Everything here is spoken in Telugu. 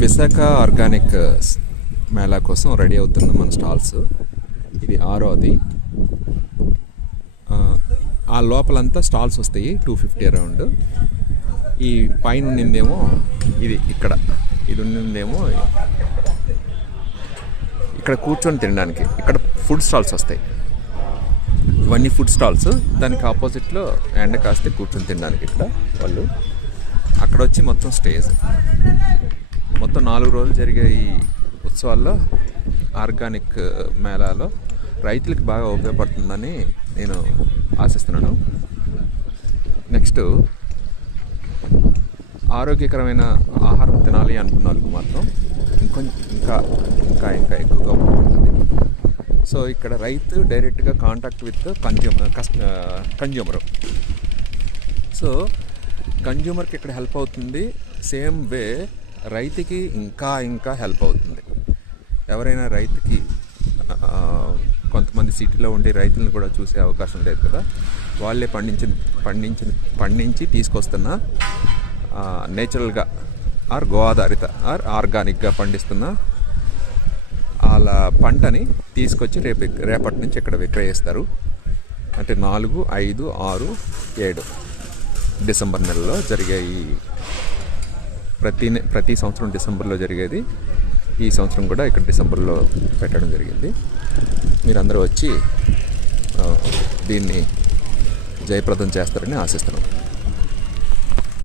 విశాఖ ఆర్గానిక్ మేళా కోసం రెడీ అవుతున్న మన స్టాల్స్. ఇది 6వది. ఆ లోపలంతా స్టాల్స్ వస్తాయి, 250 అరౌండ్. ఈ పైన ఉన్నిందేమో ఇది ఉన్నిందేమో ఇక్కడ కూర్చొని తినడానికి. ఇక్కడ ఫుడ్ స్టాల్స్ వస్తాయి. ఇవన్నీ ఫుడ్ స్టాల్స్. దానికి ఆపోజిట్లో ఎండ కాస్తే కూర్చొని తినడానికి ఇక్కడ వాళ్ళు. అక్కడ వచ్చి మొత్తం స్టేజ్. మొత్తం 4 రోజులు జరిగే ఈ ఉత్సవాల్లో ఆర్గానిక్ మేళాలో రైతులకు బాగా ఉపయోగపడుతుందని నేను ఆశిస్తున్నాను. నెక్స్ట్, ఆరోగ్యకరమైన ఆహారం తినాలి అనుకున్న వాళ్ళకి మాత్రం ఇంకా ఎక్కువగా ఉపయోగపడుతుంది. సో ఇక్కడ రైతు డైరెక్ట్గా కాంటాక్ట్ విత్ కన్జ్యూమర్. సో కన్జ్యూమర్కి ఇక్కడ హెల్ప్ అవుతుంది. సేమ్ వే రైతుకి ఇంకా హెల్ప్ అవుతుంది. ఎవరైనా రైతుకి, కొంతమంది సిటీలో ఉండే రైతులను కూడా చూసే అవకాశం లేదు కదా, వాళ్ళే పండించి తీసుకొస్తున్న నేచురల్గా గో ఆధారిత ఆర్గానిక్గా పండిస్తున్న వాళ్ళ పంటని తీసుకొచ్చి రేపటి నుంచి ఇక్కడ విక్రయిస్తారు. అంటే 4, 5, 6, 7 డిసెంబర్ నెలలో జరిగే ఈ ప్రతి సంవత్సరం డిసెంబర్లో జరిగేది. ఈ సంవత్సరం కూడా ఇక్కడ డిసెంబర్లో పెట్టడం జరిగింది. మీరందరూ వచ్చి దీన్ని జయప్రదం చేస్తారని ఆశిస్తున్నాం.